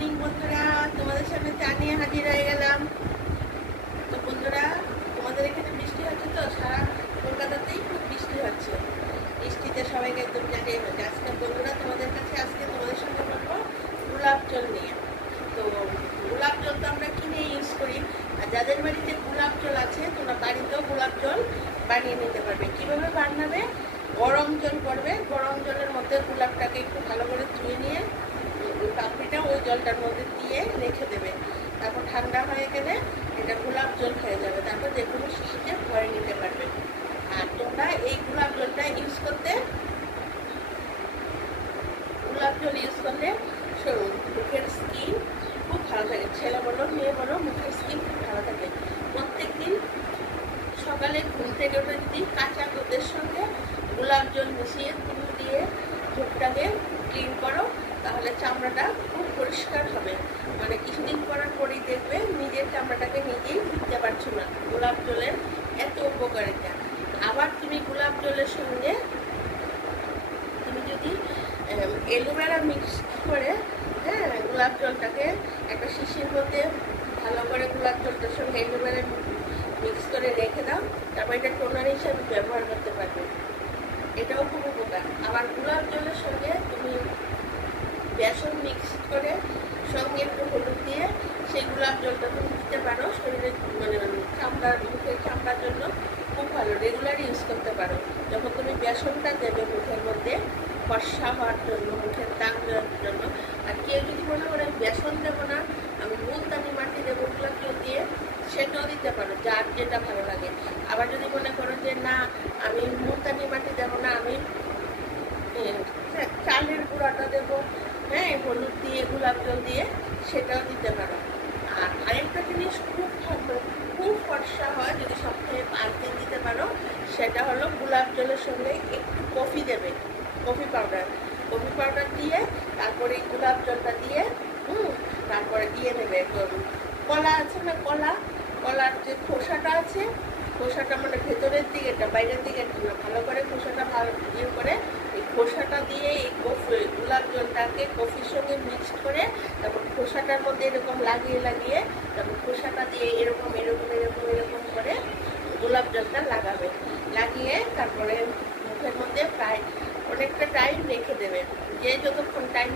Morning বন্ধুরা, তোমাদের সামনে চা নিয়ে হাজির হয়ে গেলাম। তো বন্ধুরা, তোমাদের এখানে বৃষ্টি হচ্ছে তো? সারা কলকাতাতেই খুব বৃষ্টি হচ্ছে। বৃষ্টিতে সবাইকে একদম জানিয়ে হচ্ছে। আজকে বন্ধুরা তোমাদের কাছে তোমাদের সঙ্গে বলবো গোলাপ জল নিয়ে। তো গোলাপ জল তো আমরা কিনে ইউজ করি, আর যাদের বাড়িতে গোলাপ জল আছে তোমরা বাড়িতেও গোলাপ জল বানিয়ে নিতে পারবে। কিভাবে বানাবে? গরম জল করবে, গরম জলের মধ্যে গোলাপটাকে একটু ভালো করে ধুয়ে নিয়ে পাপড়িটা ওই জলটার মধ্যে দিয়ে রেখে দেবে। তারপর ঠান্ডা হয়ে গেলে এটা গোলাপ জল হয়ে যাবে। তারপর যে কোনো শিশিতে ভরে নিতে পারবে। আর তোমরা এই গোলাপ জলটা ইউজ করলে মুখের স্কিন খুব ভালো থাকে। ছেলে বলো মেয়ে বলো, মুখের স্কিন খুব ভালো থাকে। প্রত্যেকদিন সকালে ঘুম থেকে উঠে যদি কাঁচা দুধের সঙ্গে গোলাপ জল মিশিয়ে তুমি দিয়ে মুখটাকে ক্লিন করো, তাহলে চামড়াটা খুব পরিষ্কার হবে। মানে কিছুদিন করার পরেই দেখবে নিজের চামড়াটাকে নিজেই ধুতে পারছো না। গোলাপ জলের এত উপকারিতা। আবার তুমি গোলাপ জলের সঙ্গে তুমি যদি অ্যালোভেরা মিক্স করে গোলাপ জলটাকে একটা শিশির মধ্যে ভালো করে গোলাপ জলটার সঙ্গে অ্যালোভেরা মিক্স করে রেখে দাও, তারপর এটা টোনার হিসাবে ব্যবহার করতে পারবে। এটাও খুব উপকার। আবার গোলাপ জলের সঙ্গে তুমি বেসন মিক্স করে সঙ্গে একটু হলুদ দিয়ে সেই গোলাপ জলটা তুমি দিতে পারো। শরীরের মানে চামড়ার মুখের চামড়ার জন্য খুব ভালো, রেগুলার ইউজ করতে পারো। যখন তুমি বেসনটা দেবে মুখের মধ্যে ফর্সা হওয়ার জন্য, মুখের দাগ দেওয়ার জন্য। আর কেউ যদি মনে করে বেসন দেবো না, আমি মুলতানি মাটি দেবো গোলাপ জল দিয়ে, সেটাও দিতে পারো, যার যেটা ভালো লাগে। আবার যদি মনে করো যে না আমি মুলতানি মাটি দেবো না, আমি চালের গুঁড়াটা দেবো, হলুদ দিয়ে গোলাপ জল দিয়ে, সেটাও দিতে পারো। আর আরেকটা জিনিস খুব ফর্সা হয়, যদি সপ্তাহে 5 দিন দিতে পারো, সেটা হলো গোলাপ জলের সঙ্গে একটু কফি দেবে, কফি পাউডার দিয়ে তারপরে গোলাপ জলটা দিয়ে তারপরে দিয়ে নেবে কলা আছে না, কলার যে খোসাটা আছে, খোসাটা মানে ভেতরের দিকেটা, বাইরের দিকেটা না, ভালো করে খোসাটা ভালো ইয়ে করে এই খোসাটা দিয়ে এই গোলাপ জলটাকে কফির সঙ্গে মিক্সড করে তারপর খোসাটার মধ্যে এরকম লাগিয়ে তারপর খোসাটা দিয়ে এরকম করে গোলাপ জলটা লাগিয়ে তারপরে মুখের মধ্যে প্রায় অনেকটা টাইম রেখে দেবে। যে যতক্ষণ টাইম